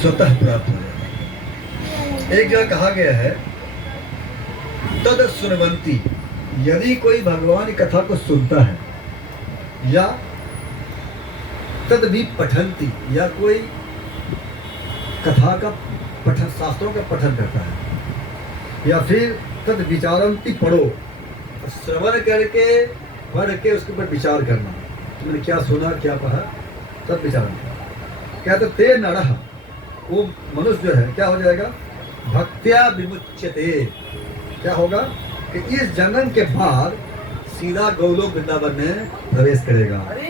स्वतः प्राप्त हो जाता है। एक जगह कहा गया है तद सुनवंती, यदि कोई भगवान की कथा को सुनता है, या तद भी पठंती, या कोई कथा का पठन, शास्त्रों का पठन करता है, या फिर तद विचारंती, पढ़ो, श्रवण करके पढ़ के उसके ऊपर विचार करना, तुमने क्या सुना क्या पढ़ा, तब विचार क्या तो ते नरह, वो मनुष्य जो है क्या हो जाएगा, भक्त्या विमुच्यते, क्या होगा कि इस जन्म के बाद सीधा गोलोक वृंदावन में प्रवेश करेगा। हरे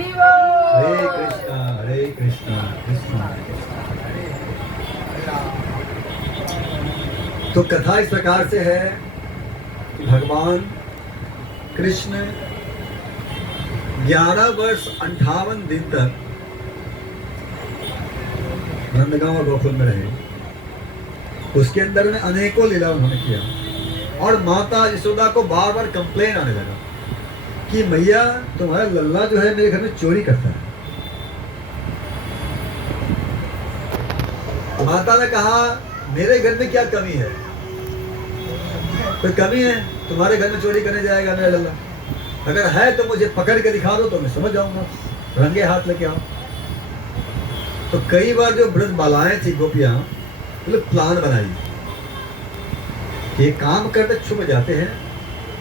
कृष्णा कृष्णा कृष्णा। तो कथा इस प्रकार से है कि भगवान कृष्ण 11 वर्ष 58 दिन तक नंदगांव और गोकुल में रहे। उसके अंदर में अनेकों लीला उन्होंने किया, और माता यशोदा को बार बार कंप्लेन आने लगा कि मैया तुम्हारा लल्ला जो है मेरे घर में चोरी करता है। माता ने कहा मेरे घर में क्या कमी है, कोई कमी है तुम्हारे घर में चोरी करने जाएगा मेरा लल्ला? अगर है तो मुझे पकड़ के दिखा दो तो मैं समझ जाऊंगा, रंगे हाथ लेके आओ। तो कई बार जो ब्रज बालाएं थी गोपियां, मतलब प्लान बनाई कि काम करते छुप जाते हैं,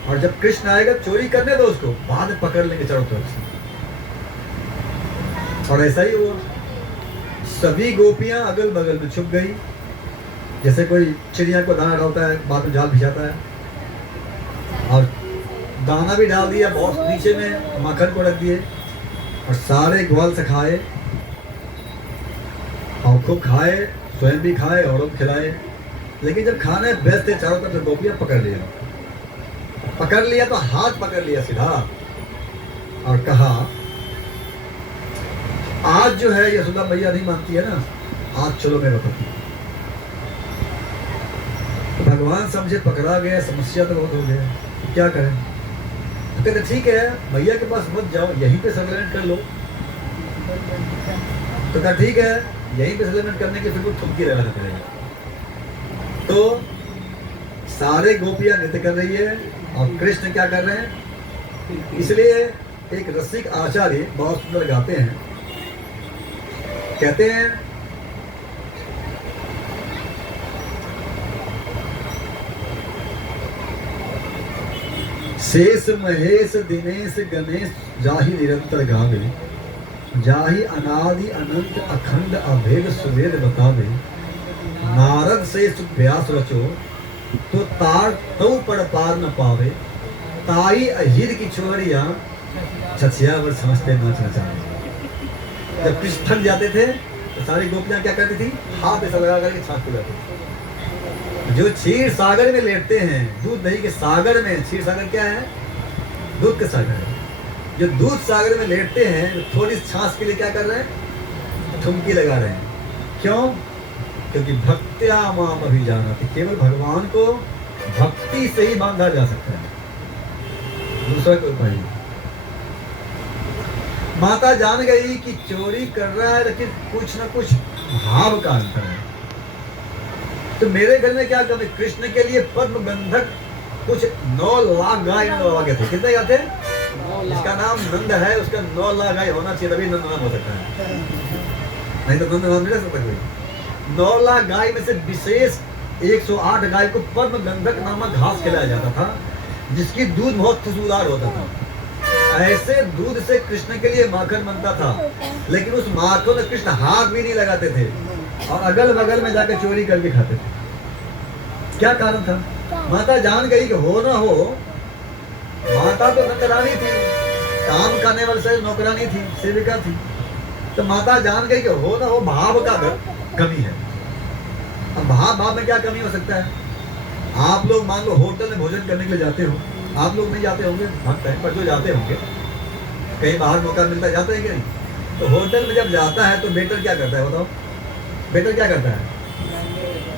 और जब कृष्ण आएगा चोरी करने दो उसको, बाद में पकड़ लेंगे चारों तरफ से। और ऐसा ही हुआ, सभी गोपियां अगल बगल में छुप गई, जैसे कोई चिड़िया को दाना डालता है बाद में जाल भिजाता है, और दाना भी डाल दिया बहुत नीचे में, मक्खन को रख दिए, और सारे ग्वाल से खाए और खूब खाए, स्वयं भी खाए और भी खिलाए। लेकिन जब खाने व्यस्त थे चारों तरफ, गोपियां पकड़ लिया तो हाथ पकड़ लिया सीधा, और कहा आज जो है यशोदा मैया नहीं मानती है ना, आज चलो मैं बताती हूँ। भगवान समझे पकड़ा गया, समस्या तो बहुत हो गया, क्या करें? तो कहते ठीक है भैया के पास मत जाओ, यहीं पे सेटलमेंट कर लो। तो कहा ठीक है, यहीं पे सेटलमेंट करने की फिर वो ठुमकी लगाना पड़ेगा। तो सारे गोपियां नृत्य कर रही है और कृष्ण क्या कर रहे हैं, इसलिए एक रसिक आचार्य बहुत सुंदर गाते हैं, कहते हैं शेष महेश दिनेश गणेश जाहि निरंतर गावे, जाहि अनादि अनंत अखंड अभेद सुवेद बतावे, नारद से व्यास रचो तो तार तो पड़ पार न पावे, ताई अहिर की छोरिया छछियावर समझते नाच नचावे। जब कृष्ण थक जाते थे तो सारी गोपियां क्या करती थी, हाथ ऐसा लगा करके छाप को जाती थी। जो क्षीर सागर में लेटते हैं, दूध दही के सागर में, क्षीर सागर क्या है, दूध का सागर है, जो दूध सागर में लेटते हैं थोड़ी छाछ के लिए क्या कर रहे हैं, ठुमकी लगा रहे हैं। क्यों? क्योंकि भक्त्या माम अभिजानाति, केवल भगवान को भक्ति से ही बांधा जा सकता है, दूसरा कोई उपाय नहीं। माता जान गई कि चोरी कर रहा है, लेकिन कुछ ना कुछ भाव का अंतर है। तो मेरे घर में क्या कमी, कृष्ण के लिए पद्म बंधक कुछ 9 लाख गाय लगे थे। कितने गाय थे? जिसका नाम नंद है उसका 9 लाख गाय होना चाहिए, तभी नंद नाम हो सकता है, नहीं तो नंद नाम नहीं रह सकता कोई। 9 लाख गाय में से विशेष 108 गाय को पद्म बंधक नामक घास खिलाया जाता था, जिसकी दूध बहुत खुशबूदार होता था। ऐसे दूध से कृष्ण के लिए माखन बनता था, लेकिन उस माखन में कृष्ण हाथ भी नहीं लगाते थे, और अगल बगल में जाकर चोरी करके खाते थे। क्या कारण था? माता जान गई कि हो ना हो, माता तो नौकरानी थी, काम करने वाली से नौकरानी थी, सेविका थी, तो माता जान गई कि हो ना हो भाव का कमी है। अब भाव में क्या कमी हो सकता है? आप लोग मान लो होटल में भोजन करने के लिए जाते हो, आप लोग नहीं जाते होंगे भक्त है, पर जो जाते होंगे, कहीं बाहर मौका मिलता है, जाते हैं कि नहीं? तो होटल में जब जाता है तो वेटर क्या करता है बताओ? वेटर क्या करता है?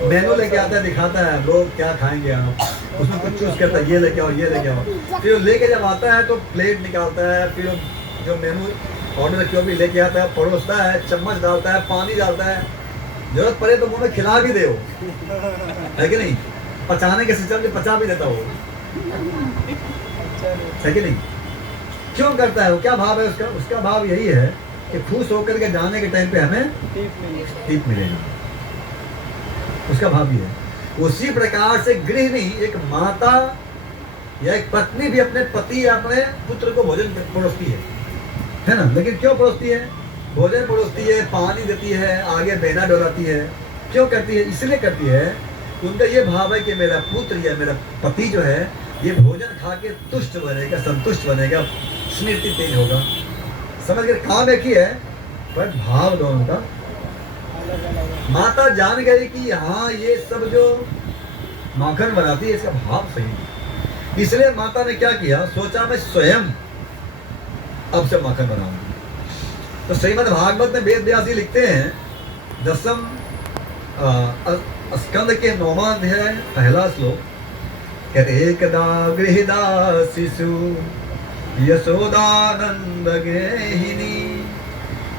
मेनू लेके आता है, दिखाता है लोग क्या खाएंगे आप, उसमें कुछ चूज करता है, ये लेके आओ, ये लेके आओ। फिर लेके जब आता है तो प्लेट निकालता है, फिर जो मेनू ऑर्डर क्यों भी लेके आता है, परोसता है, चम्मच डालता है, पानी डालता है, जरूरत पड़े तो मुंह में खिला भी दे, है कि नहीं? पचाने के सिस्टम से पचा भी देता हो, है कि नहीं? क्यों करता है वो? क्या भाव है उसका? उसका भाव यही है कि खुश होकर के जाने के टाइम पे हमें टिप मिलेगा, उसका भाव ये है। उसी प्रकार से गृहिणी, एक माता या एक पत्नी भी अपने पति या अपने पुत्र को भोजन परोसती है ना? लेकिन क्यों परोसती है? भोजन परोसती है, पानी देती है, आगे बेना डोलाती है। क्यों करती है? इसलिए करती है कि उनका ये भाव है कि मेरा पुत्र या मेरा पति जो है ये भोजन खा के तुष्ट बनेगा, संतुष्ट बनेगा, स्मृति तेज होगा। समझ कर, काम एक ही है पर भाव दोनों का। माता जान गई कि हाँ ये सब जो माखन बनाती है इसका भाव सही है, इसलिए माता ने क्या किया, सोचा मैं स्वयं अब से माखन बनाऊंगी। तो श्रीमद् भागवत में वेद व्यास जी लिखते हैं 10वें स्कंद के 9वां अध्याय 1 श्लोक, कहते एकदा गृहीदा शिशु यशोदानंद गृहिणी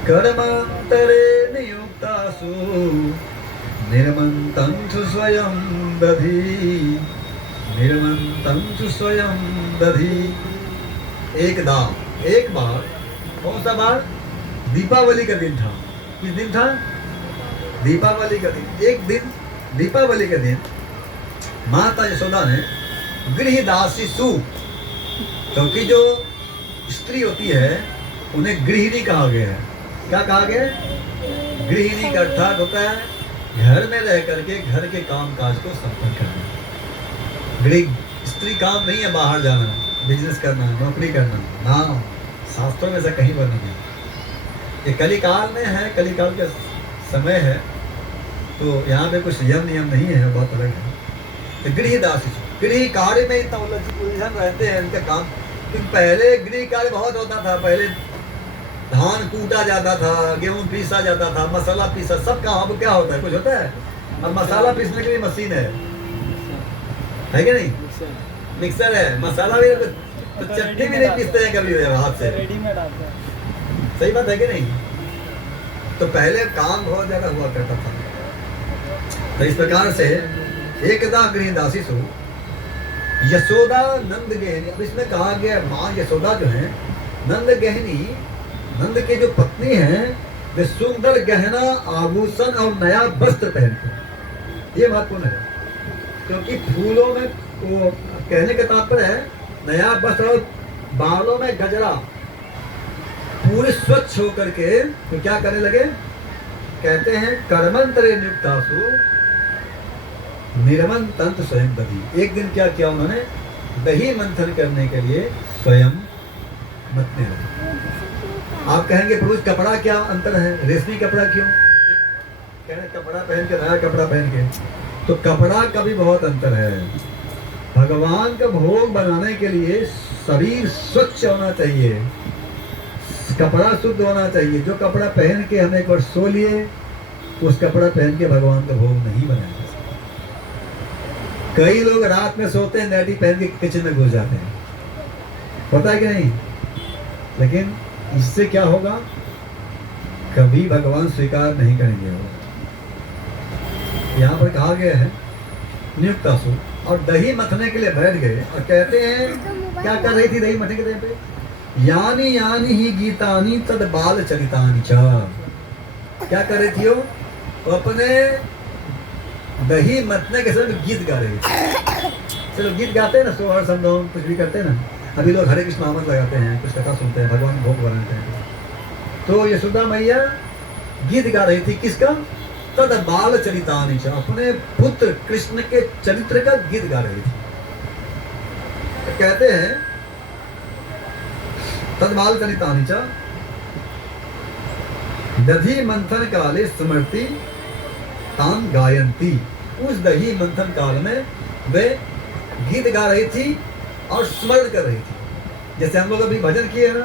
कर्मांतरे नियुक्तासु निर्मंतंतु स्वयं दधी, निर्मंतंतु स्वयं दधी। एकदा, एक बार, कौन सा बार? दीपावली का दिन था। किस दिन था? दीपावली का दिन। एक दिन दीपावली के दिन माता यशोदा ने गृहदासीसु, क्योंकि जो स्त्री होती है उन्हें गृहिणी कहा गया है। क्या कहा गया? गृहिणी का अर्थात होता है घर में रह करके घर के काम काज को संपन्न करना। गृह स्त्री काम नहीं है बाहर जाना, बिजनेस करना, नौकरी करना, ना, शास्त्रों में ऐसा कहीं पर नहीं है। ये कलिकाल में है, कलिकाल का समय है, तो यहाँ पे कुछ नियम नहीं है, बहुत अलग है। तो गृहदासी, गृह कार्य में इतना उलझन रहते हैं इनका काम। क्योंकि पहले गृह कार्य बहुत होता था, पहले धान कूटा जाता था, गेहूं पीसा जाता था, मसाला पीसा, सब काम। अब क्या होता है? कुछ होता है? अब मसाला पीसने के लिए मशीन है कि नहीं? मिक्सर है, मसाला भी, तो चटनी भी नहीं पीसते हैं कभी हाथ से, रेडीमेड आता है। सही बात है कि नहीं? तो पहले काम बहुत ज्यादा हुआ करता था। तो इस प्रकार से एकदा गृहदासीसु यशोदा नंद गहनी। अब इसमें कहा गया माँ यशोदा जो है नंद गहनी, नंद के जो पत्नी हैं, वे सुंदर गहना आभूषण और नया वस्त्र पहनते। ये महत्वपूर्ण है, क्योंकि फूलों में वो कहने का तात्पर्य है नया वस्त्र और बालों में गजरा, पूरे स्वच्छ होकर के तो क्या करने लगे? कहते हैं कर्मंतरे नियुक्तासु निर्मंतंत स्वयं दधी। एक दिन क्या किया उन्होंने? दही मंथन करने के लिए स्वयं मतने लगे। आप कहेंगे पुरुष कपड़ा क्या अंतर है? रेशमी कपड़ा क्यों? कहने कपड़ा पहन के, नया कपड़ा पहन के, तो कपड़ा का भी बहुत अंतर है। भगवान का भोग बनाने के लिए शरीर स्वच्छ होना चाहिए, कपड़ा शुद्ध होना चाहिए। जो कपड़ा पहन के हम एक बार सो लिए, उस कपड़ा पहन के भगवान का भोग नहीं बनाया। कई लोग रात में सोते हैं, नैटी पहन के किचन में घुस जाते हैं, पता है कि नहीं? लेकिन इससे क्या होगा? कभी भगवान स्वीकार नहीं करेंगे। यहाँ पर कहा गया है नियुक्तासु, और दही मथने के लिए बैठ गए और कहते हैं क्या कर रही थी दही मथने के टाइम पे? यानी यानी ही गीतानी तद बाल चरितानी चा। क्या कर रही थी वो? अपने दही मथने के समय गीत गा रही थी। चलो गीत गाते हैं ना, सोहर समदौन कुछ भी करते हैं ना। अभी लोग हरे कृष्ण नामक लगाते हैं, कुछ कथा सुनते हैं, भगवान भोग बनाते हैं। तो यशोदा मैया गीत गा रही थी, किसका? तद बाल चरितानी चा, अपने पुत्र कृष्ण के चरित्र का गीत गा रही थी। तो कहते हैं तद बाल चरितानी चा दधी मंथन काले स्मृति तान गायंती। उस दही मंथन काल में वे गीत गा रही थी और स्मरण कर रही थी। जैसे हम लोग अभी भजन किए ना,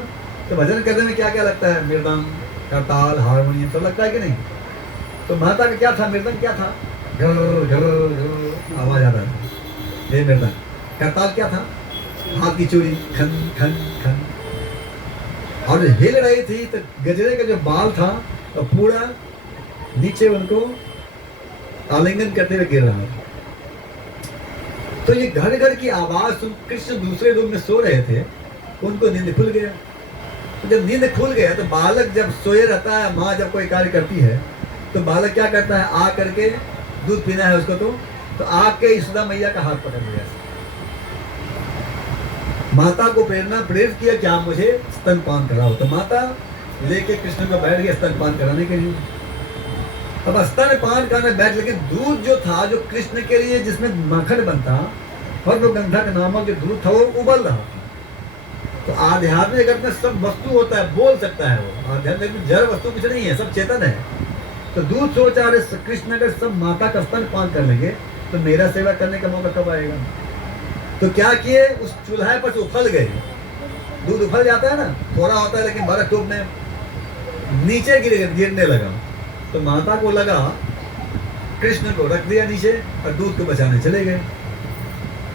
तो भजन करने में क्या क्या लगता है? मृदंग, करताल, हारमोनियम सब लगता है कि नहीं? तो माता का क्या था? मृदंग क्या था? घर घर आवाज आ रहा था, ये मृदंग। करताल क्या था? हाथ की चूड़ी खन खन खन। और हिल रही थी तो गजरे का जो बाल था तो पूरा नीचे उनको आलिंगन करते हुए गिर रहा था। तो ये घर घर की आवाज सुन कृष्ण दूसरे रूम में सो रहे थे, उनको नींद खुल गया। तो जब नींद खुल गया तो बालक जब सोए रहता है, माँ जब कोई कार्य करती है तो बालक क्या करता है, आ करके दूध पीना है उसको, तो आके यशोदा मैया का हाथ पकड़ लिया, माता को प्रेरित किया कि आप मुझे स्तनपान कराओ। तो माता लेके कृष्ण को बैठ गया स्तनपान कराने के लिए। अब स्तनपान कराने बैठ, लेकिन दूध जो था, जो कृष्ण के लिए जिसमें मक्खन बनता, और वो गंधक नामक जो दूध था वो उबल रहा था। तो आध्यात्मिक जगत में सब वस्तु होता है, बोल सकता है वो। आध्यात्मिक में जड़ वस्तु कुछ नहीं है, सब चेतन है। तो दूध सोचा, अरे कृष्ण अगर सब माता का स्तनपान कर लेंगे तो मेरा सेवा करने का मौका कब आएगा। तो क्या किए, उस चूल्हे पर से उफल गए। दूध उफल जाता है ना, थोड़ा होता है लेकिन बड़ा टूब में नीचे गिरने लगा। तो माता को लगा कृष्ण को रख दिया नीचे और दूध को बचाने चले गए।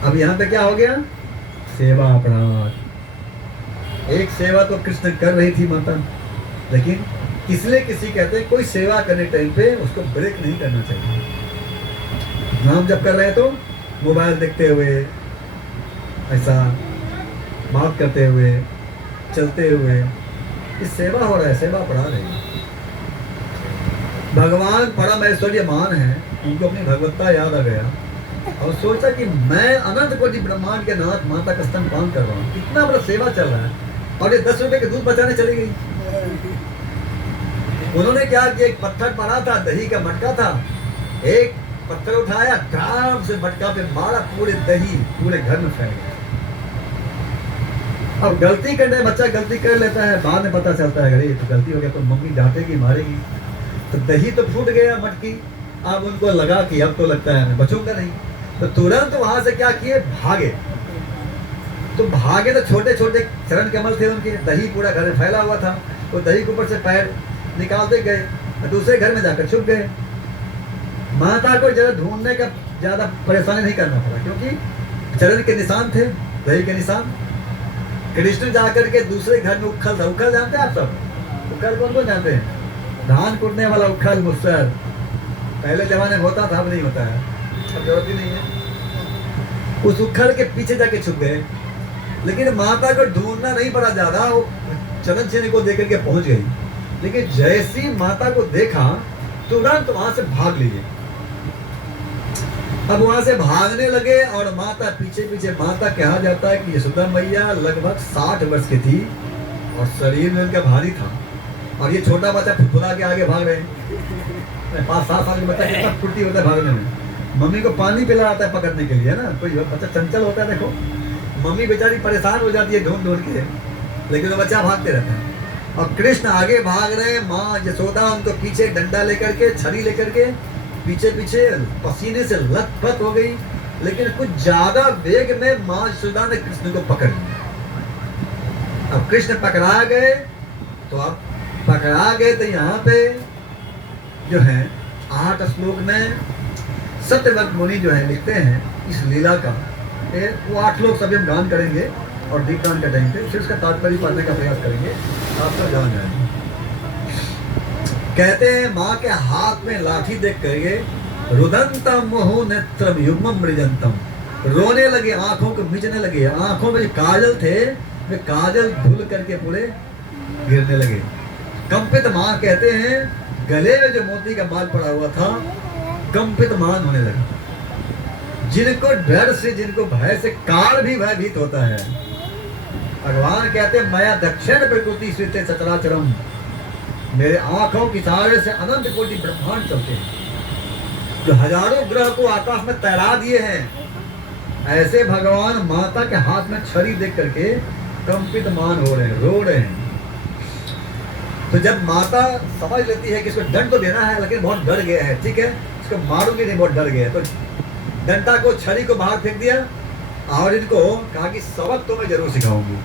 अब यहाँ पे क्या हो गया, सेवा अपराध। एक सेवा तो कृष्ण कर रही थी माता, लेकिन इसलिए किसी कहते हैं कोई सेवा करने टाइम पे उसको ब्रेक नहीं करना चाहिए। नाम जब कर रहे हैं तो मोबाइल देखते हुए, ऐसा बात करते हुए, चलते हुए, ये सेवा हो रहा है, सेवा पढ़ा रही है। भगवान परम ऐश्वर्यमान है, उनको अपनी भगवत्ता याद आ गया और सोचा कि मैं अनंत कोटि ब्रह्मांड के नाथ माता का स्तनपान कर रहा हूँ, कितना बड़ा सेवा चल रहा है, और ये 10 रुपए के दूध बचाने चली गई। उन्होंने क्या किया, एक पत्थर पड़ा था, दही का मटका था, एक पत्थर उठाया, ड्राम से मटका पे मारा, पूरे दही पूरे घर में फैल गया। अब गलती करने, बच्चा गलती कर लेता है, बाद में पता चलता है अरे तो गलती हो गया, तो मम्मी डांटेगी, मारेगी। तो दही तो फूट गया मटकी। अब उनको लगा कि अब तो लगता है मैं बचूंगा नहीं, तो तुरंत वहां से क्या किए, भागे। तो भागे तो छोटे छोटे चरण कमल थे उनके, दही पूरा घर में फैला हुआ था। वो दही के ऊपर से पैर निकालते गए और दूसरे घर में जाकर छुप गए। माता को जरा ढूंढने का ज्यादा परेशानी नहीं करना पड़ा, क्योंकि चरण के निशान थे, दही के निशान। कृष्ण जाकर के दूसरे घर में उखल था, उखल जानते हैं आप सब, उखल कौन कौन जानते हैं, धान कूटने वाला उखल, मुसर, पहले जमाने में होता था, अब नहीं होता है, अब जरूरत ही नहीं है। उस उखल के पीछे जाके छुप गए, लेकिन माता को ढूंढना नहीं पड़ा ज्यादा, वो चरण चिन्ह को देकर के पहुंच गई। लेकिन जैसी माता को देखा तुरंत वहां से भाग लिए। अब वहां से भागने लगे और माता पीछे पीछे। माता कहा जाता है कि यशोदा मैया लगभग 60 वर्ष की थी और शरीर में उनका भारी था, और ये छोटा बच्चा फुफुला के आगे भाग रहे हैं। 5-7 साल के बच्चा कितना फुर्ती होता है भागने में। मम्मी को पानी पिला आता है पकड़ने के लिए ना, कोई बच्चा चंचल होता है, देखो मम्मी बेचारी परेशान हो जाती है ढूंढ ढूंढ के, लेकिन वो बच्चा भागते रहता है। और कृष्ण आगे भाग रहे, माँ यशोदा उनको पीछे डंडा लेकर के, छड़ी लेकर के पीछे पीछे, पसीने से लथपथ हो गई। लेकिन कुछ ज्यादा वेग में माँ यशोदा ने कृष्ण को पकड़ लिया। अब कृष्ण पकड़ा गए, तो अब पकड़ा गए तो यहाँ पे जो है 8 श्लोक में सत्यव्रत मुनि जो है लिखते हैं इस लीला का। वो 8 श्लोक सभी हम गान करेंगे और दीपदान के टाइम पे फिर उसका तात्पर्य पढ़ने का प्रयास करेंगे, आप सब जान जाएंगे। कहते हैं माँ के हाथ में लाठी देख करके रुदंतम मोह नेत्रम युग्मम मृजंतम, रोने लगे, आंखों को मिचने लगे, आंखों में जो काजल थे वे काजल धुल करके पूरे गिरने लगे। कंपित मान कहते हैं गले में जो मोती का माल पड़ा हुआ था कंपित मान होने लगा। जिनको डर से, जिनको भय से काल भी भयभीत होता है। भगवान कहते हैं माया दक्षिण प्रकृति स्वीते सचराचरम, मेरे आंखों की सहारे से अनंत कोटि ब्रह्मांड चलते हैं, जो हजारों ग्रह को आकाश में तैरा दिए हैं। ऐसे भगवान माता के हाथ में छड़ी देख करके कंपित मान हो रहे हैं, रो रहे हैं। तो जब माता समझ लेती है कि इसको दंड तो देना है, लेकिन बहुत डर गया है, ठीक है इसको मारूंगी नहीं, बहुत डर गया है, तो डंडा को, छड़ी को बाहर फेंक दिया और इनको कहा कि सबक तो मैं जरूर सिखाऊंगी।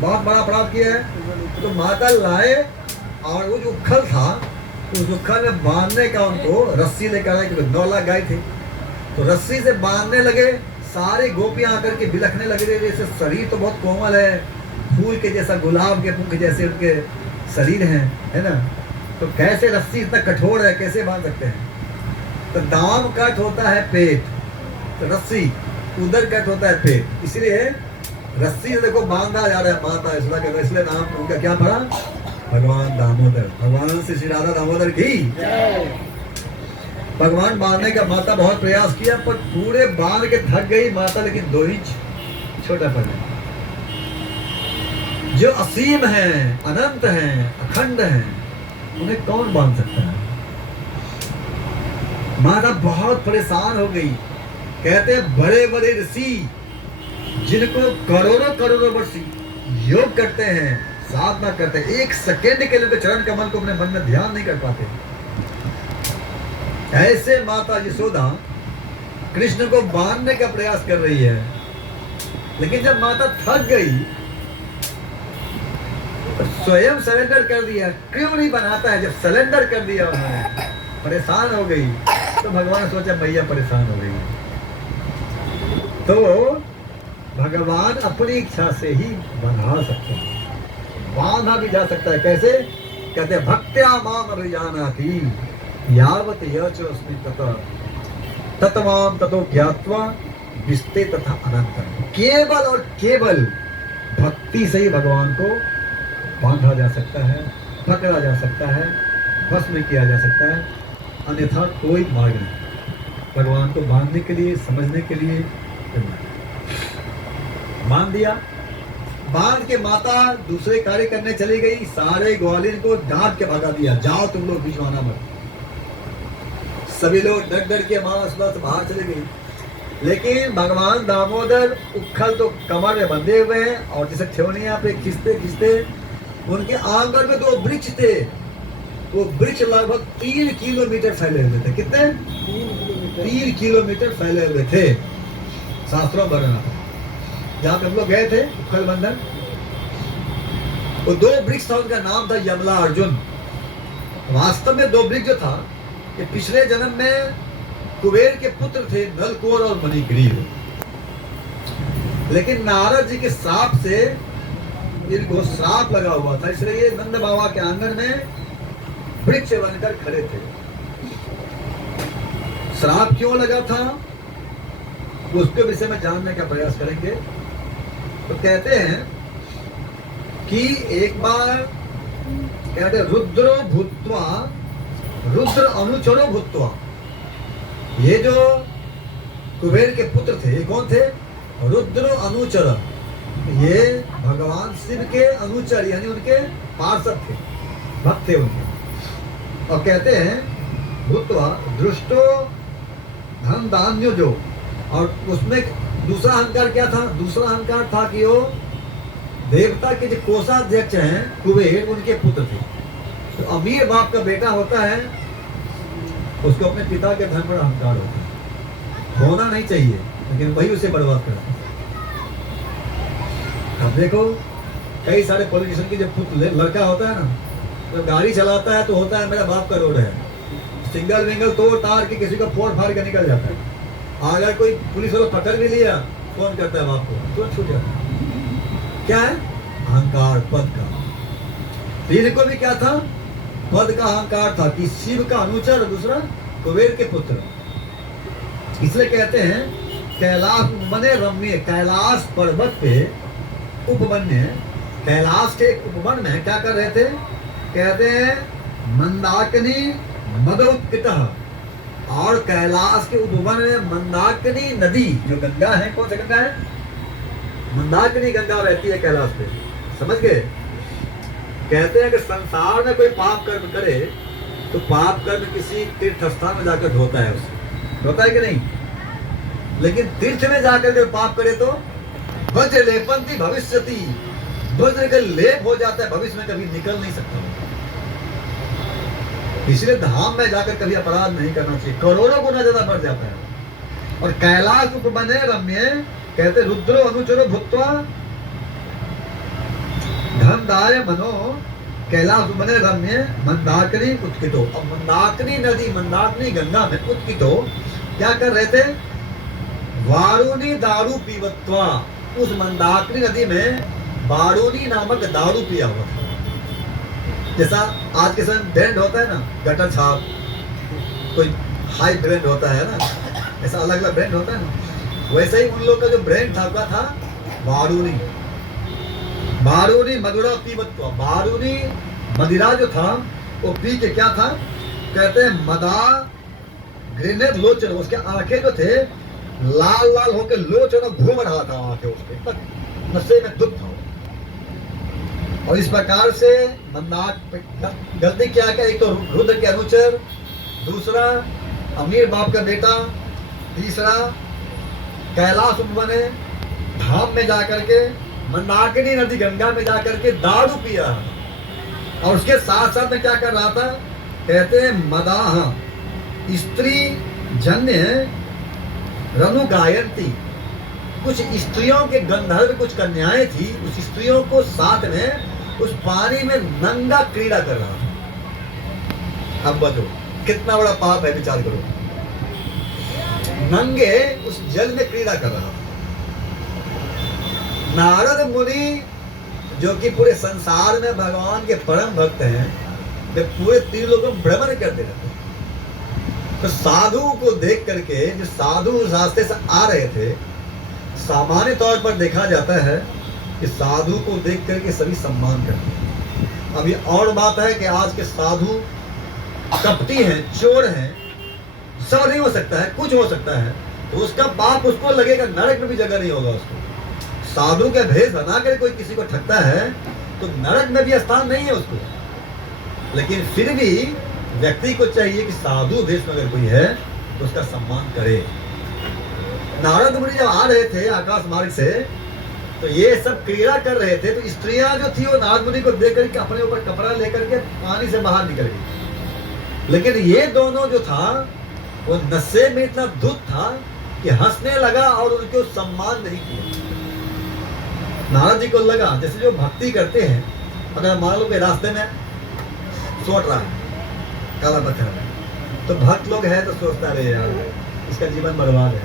बहुत बड़ा अपराध किया है। तो माता लाए और वो जो उखल था उस उखल में बांधने का उनको रस्सी लेकर आए, क्योंकि 9 लाख गाय थी, तो रस्सी से बांधने लगे। सारे गोपियां आकर के बिलखने लगे, जैसे शरीर तो बहुत कोमल है, फूल के जैसा, गुलाब के मुख जैसे उनके शरीर है ना, तो कैसे रस्सी इतना कठोर है, कैसे बांध सकते हैं। तो दाम कट होता है पेट, तो रस्सी उधर कट होता है पेट, इसलिए रस्सी से देखो बांधा जा रहा है माता यशोदा के, इसलिए नाम उनका क्या पड़ा, भगवान दामोदर। भगवान श्री राधा दामोदर की। भगवान बांधने का माता बहुत प्रयास किया, पर पूरे बांध के थक गई माता, लेकिन 2 इंच छोटा पड़ गया। जो असीम है, अनंत है, अखंड है, उन्हें कौन बांध सकता है। माता बहुत परेशान हो गई। कहते हैं बड़े बड़े ऋषि जिनको करोड़ों करोड़ों वर्ष योग करते हैं, साधना करते हैं, 1 सेकेंड के लिए चरण कमल को अपने मन में ध्यान नहीं कर पाते। ऐसे माता यशोदा कृष्ण को बांधने का प्रयास कर रही है, लेकिन जब माता थक गई तो स्वयं सरेंडर कर दिया। क्यों नहीं बनाता है, जब सरेंडर कर दिया उन्होंने, परेशान हो गई, तो भगवान ने सोचा मैया परेशान हो गई, तो भगवान अपनी इच्छा से ही बंधा सकते हैं, बांधा भी जा सकता है। कैसे? कहते हैं भक्त्या माम अभिजानाति यावत यचोस्मि ततः ततमाम ततो ज्ञात्वा विस्ते तथा अनंतम। केवल और केवल भक्ति से ही भगवान को बांधा जा सकता है, पकड़ा जा सकता है, भस्म किया जा सकता है, अन्यथा कोई मार्ग नहीं। भगवान को बांधने के लिए, समझने के लिए बांध दिया। बांध के माता दूसरे कार्य करने चली गई, सारे ग्वालियर को डांट के भगा दिया, जाओ तुम लोग भिजवाना मत। सभी लोग डर डर के मां से बाहर चले गए, लेकिन भगवान दामोदर उखल तो कमर में बंधे हुए हैं, और जैसे ठेवनिया पे खींचते खींचते उनके आंगन में 2 वृक्ष थे। वो वृक्ष लगभग 3 किलोमीटर फैले हुए थे। कितने? 3 किलोमीटर फैले हुए थे। शास्त्रों में वर्णन आता है। जहाँ पे हम लोग गए थे उखल बंधन, वो 2 वृक्ष था, उनका नाम था यमला अर्जुन। वास्तव में 2 वृक्ष जो था, ये पिछले जन्म में कुबेर के पुत्र थे, नलकोर और मणिग्रीव। लेकिन नारद जी के श्राप से इनको श्राप लगा हुआ था, इसलिए नंद बाबा के आंगन में वृक्ष बनकर खड़े थे। श्राप क्यों लगा था उसके विषय में जानने का प्रयास करेंगे। तो कहते हैं कि एक बार कहते रुद्रो भूत्वा, रुद्र अनुचरो भूत्वा, ये जो कुबेर के पुत्र थे, ये कौन थे? रुद्र अनुचर, ये भगवान शिव के अनुचर यानी उनके पार्षद थे, भक्त थे उनके। और कहते हैं भूत्वा दृष्टो धन धान्यो जो, और उसमें दूसरा अहंकार क्या था? दूसरा अहंकार था कि वो देवता के जो कोषाध्यक्ष हैं कुबेर, उनके पुत्र थे। तो अमीर बाप का बेटा होता है, उसको अपने पिता के धन पर अहंकार होता है। होना नहीं चाहिए, लेकिन वही उसे बर्बाद करता है। अब देखो कई सारे पॉलिटिशियन की जब लड़का होता है ना, तो गाड़ी चलाता है तो होता है मेरा बाप का रोड है, सिंगल विंगल तोड़ तार के किसी को फोड़ फाड़ के निकल जाता है। अगर कोई पुलिस वाला पकड़ भी लिया, फोन करता है बाप को, तुरंत छूट जाता है। क्या है? अहंकार, पद का। इनको भी क्या था? पद का अहंकार था कि शिव का अनुचर, दूसरा कुबेर के पुत्र। इसलिए कहते हैं कैलाश बने रम्य, कैलाश पर्वत पे उपवन में, कैलाश के उपवन में क्या कर रहे थे? कहते हैं मंदाकिनी मदोत्कितः, और कैलाश के उपवन में मंदाकिनी नदी, जो गंगा है, कौन सी गंगा है? मंदाकिनी गंगा बहती है कैलाश पे, समझ गए? कहते हैं कि संसार में कोई पाप कर्म करे तो पाप कर्म किसी तीर्थ स्थान में जाकर धोता है, उसे धोता है कि नहीं? लेकिन तीर्थ में जाकर के पाप करे तो वज्र लेपंती भविष्यति, वज्र का लेप हो जाता है, भविष्य में कभी निकल नहीं सकता। इसलिए धाम में जाकर कभी अपराध नहीं करना चाहिए, करोड़ों गुना ज्यादा बढ़ जाता है। और कैलाश उपवने रम्य, कहते रुद्रो अनुचरो भूत्वा धनदाय मनो, कैलाश उपवने रम्य मंदाकिनी उत्कितो। अब मंदाकिनी नदी, मंदाकिनी गंगा में उत्कितो क्या कर रहे थे? वारुणी दारू पीवत्वा, उस मंदाकिनी नदी में वारुणी नामक दारू पिया हुआ था। जैसा आज के समय बैंड होता है ना, गटर छाप, कोई हाई ब्रेन होता है ना, ऐसा अलग अलग ब्रेन होता है ना, वैसे ही उन लोग का जो ब्रेन था क्या था, बारूनी। बारूनी मदिरा पीबत्व, बारूनी मदिरा जो था वो पी के क्या था, कहते हैं मदा ग्रेनेड लोचन, उसके आंखें जो थे लाल लाल होके लोचन घूम रहा था आंखें उसके, नशे में धुत था। और इस प्रकार से मंदार गलती क्या क्या, एक तो रुद्र के अनुचर, दूसरा अमीर बाप का बेटा, तीसरा कैलाश बने धाम में जाकर के मंदाकिनी नदी गंगा में जाकर के दारू पिया, और उसके साथ साथ में क्या कर रहा था, कहते हैं मदाह स्त्री जन्य रनु गायंती, कुछ स्त्रियों के गंधर्व कुछ कन्याएं थी, उस स्त्रियों को साथ में उस पानी में नंगा क्रीड़ा कर रहा था। अब बताओ कितना बड़ा पाप है, विचार करो, नंगे उस जल में क्रीड़ा कर रहा था। नारद मुनि जो कि पूरे संसार में भगवान के परम भक्त हैं, वे पूरे त्रिलोक में भ्रमण करते रहते हैं। तो साधु को देख करके, जो साधु उस रास्ते से आ रहे थे, सामान्य तौर पर देखा जाता है कि साधु को देख करके सभी सम्मान करते हैं। अब ये और बात है कि आज के साधु कपटी हैं, चोर हैं, सब नहीं हो सकता है, कुछ हो सकता है, तो उसका पाप उसको लगेगा, नरक में भी जगह नहीं होगा उसको। साधु के भेष बना कर कोई किसी को ठगता है तो नरक में भी स्थान नहीं है उसको। लेकिन फिर भी व्यक्ति को चाहिए कि साधु भेष में अगर कोई है तो उसका सम्मान करे। नारद मुनि जब आ रहे थे आकाश मार्ग से, तो ये सब क्रीड़ा कर रहे थे, तो स्त्रियां जो थी वो नारद मुनि को देख करके अपने ऊपर कपड़ा लेकर के पानी से बाहर निकल गई। लेकिन ये दोनों जो था वो नशे में इतना धुत था कि हंसने लगा और उनको सम्मान नहीं किया। नारद जी को लगा जैसे जो भक्ति करते हैं, अगर मान लो कि रास्ते में सोच रहा है काला पत्थर में, तो भक्त लोग है तो सोचता रहे यार इसका जीवन बर्बाद है,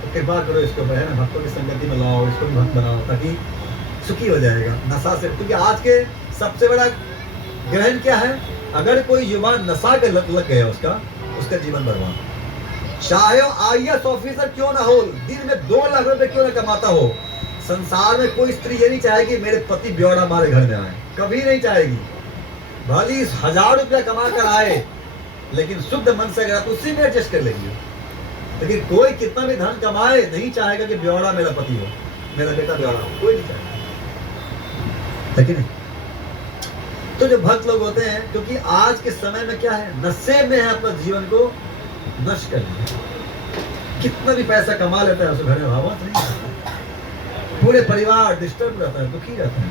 तो कृपा करो इसको है ना, भक्तों की संगति में लाओ, इसको भी भक्त बनाओ ताकि सुखी हो जाएगा नशा से। क्योंकि आज के सबसे बड़ा ग्रहण क्या है, अगर कोई युवा नशा के लत लग गया उसका जीवन बर्बाद। चाहे IAS ऑफिसर क्यों ना हो, दिन में 2 लाख रुपए क्यों ना कमाता हो, संसार में कोई स्त्री ये नहीं चाहेगी मेरे पति ब्योरा हमारे घर में आए, कभी नहीं चाहेगी। भली 1000 रुपया कमा कर आए, लेकिन शुद्ध मन से अगर आप उसी में एडजस्ट कर लेंगे। लेकिन कोई कितना भी धन कमाए नहीं चाहेगा कि ब्योरा मेरा पति हो, मेरा बेटा ब्योरा हो, कोई नहीं चाहेगा, है कि नहीं। तो जो भक्त लोग होते हैं, क्योंकि आज के समय में क्या है, नशे में है, अपना जीवन को नष्ट कर लिया। कितना भी पैसा कमा लेता है उसे घर में भावना नहीं, पूरे परिवार डिस्टर्ब रहता है, दुखी रहता है।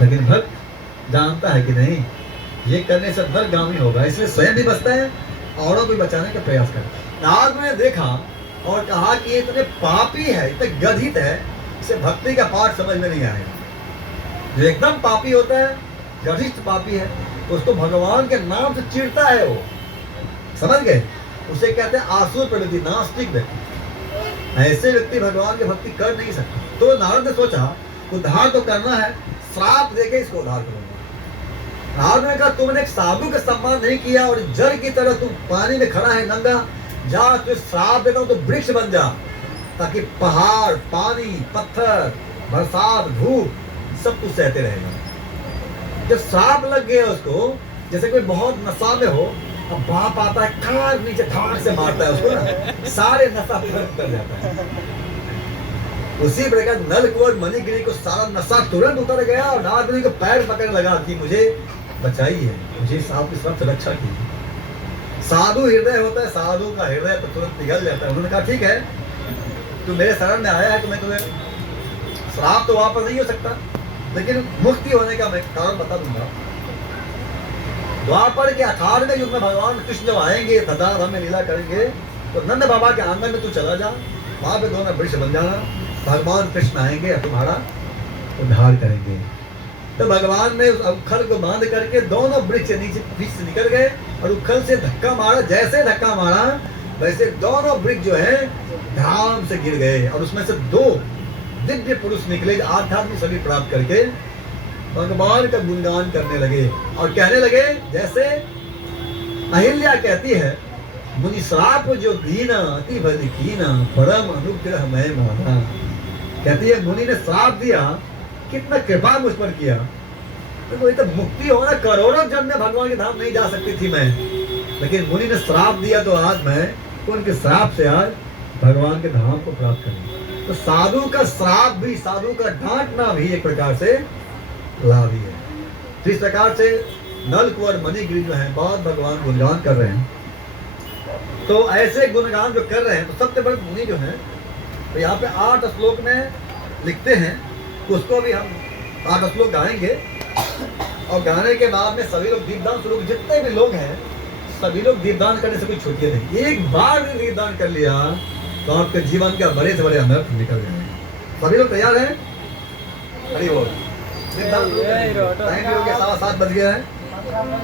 लेकिन भक्त जानता है कि नहीं, ये करने से नरगामी होगा, इसलिए स्वयं भी बचता है, औरों को बचाने का प्रयास करता है। नारद ने देखा और कहा कि ये इतने पापी है, इतने गधित है, इसे भक्ति का पाठ समझ में नहीं आएगा। जो एकदम पापी होता है, गधित पापी है, तो उसको भगवान के नाम से चिढ़ता है वो, समझ गए, उसे कहते हैं आसुर प्रवृत्ति, नास्तिक व्यक्ति। ऐसे व्यक्ति भगवान की भक्ति कर नहीं सकते। तो नारद ने सोचा उद्धार तो करना है, श्राप देके इसको उद्धार करूंगा। नारद ने कहा तुमने एक साधु का सम्मान नहीं किया और जल की तरह तुम पानी में खड़ा है नंगा, जा तुझे श्राप देता हूं तो वृक्ष बन जा, ताकि पहाड़, पानी, पत्थर, बरसात, धूप सब कुछ सहते रहेगा। जब श्राप लग गया उसको, जैसे कोई बहुत नशा में हो, अब बाप आता है कार नीचे धाड़ से मारता है उसको ना, सारे नशा तुरंत कर जाता है। उसी प्रकार नलकुवर मणिगिरी को सारा नशा तुरंत उतर गया और नारद मुनि को पैर पकड़ने लगा कि मुझे बचाइए, मुझे साहब की सबसे रक्षा कीजिए। साधु हृदय होता है, साधु का हृदय तो तुरंत पिघल जाता है। उन्होंने कहा ठीक है, तू मेरे शरण में आया है तो मैं तुम्हें श्राप तो वापस नहीं हो सकता, लेकिन मुक्ति होने का मैं कारण बता दूंगा। द्वापर के 18वें युग में भगवान कृष्ण जब आएंगे, धराधाम में लीला करेंगे, तो नंद बाबा के आंगन में तू चला जा, वहां पे दोनों वृक्ष बन जाना, भगवान कृष्ण आएंगे और तुम्हारा उद्धार करेंगे। तो भगवान ने उस उखल को बांध करके दोनों वृक्ष नीचे बीच से निकल गए और उखल से धक्का मारा, जैसे धक्का मारा वैसे दोनों वृक्ष जो है धाम से गिर गए, और उसमें से 2 दिव्य पुरुष निकले, आध्यात्मिक शरीर प्राप्त करके भगवान का गुणगान करने लगे और कहने लगे, जैसे अहिल्या कहती है मुनि श्राप जो दीना अति भली कीना परम अनुग्रह मैं माना। कहती है मुनि ने श्राप दिया, कितना कृपा मुझ पर किया। तो वही तो मुक्ति होना, करोड़ों जन्म में भगवान के धाम नहीं जा सकती थी मैं, लेकिन मुनि ने श्राप दिया तो आज मैं उनके श्राप से आज भगवान के धाम को प्राप्त करूं। तो साधु का श्राप भी, साधु का डांटना भी एक प्रकार से लाभ ही है। तो इस प्रकार से नल कुंवर मणिगिरी जो है बहुत भगवान गुणगान कर रहे हैं। तो ऐसे गुणगान जो कर रहे हैं, तो सबसे बड़े मुनि जो है, तो यहाँ पे 8 श्लोक में लिखते हैं, तो उसको भी हम 8 श्लोक गाएंगे। और गाने के बाद में सभी लोग दीपदान शुरू, जितने भी लोग हैं सभी लोग दीपदान करने से कोई छूटिए नहीं। एक बार भी दीपदान कर लिया तो आपके जीवन का बड़े से बड़े अनर्थ निकल जाएंगे। सभी लोग तैयार हैं? हरि बोल। दीपदान टाइम भी हो गया, 7:15 बज गया है।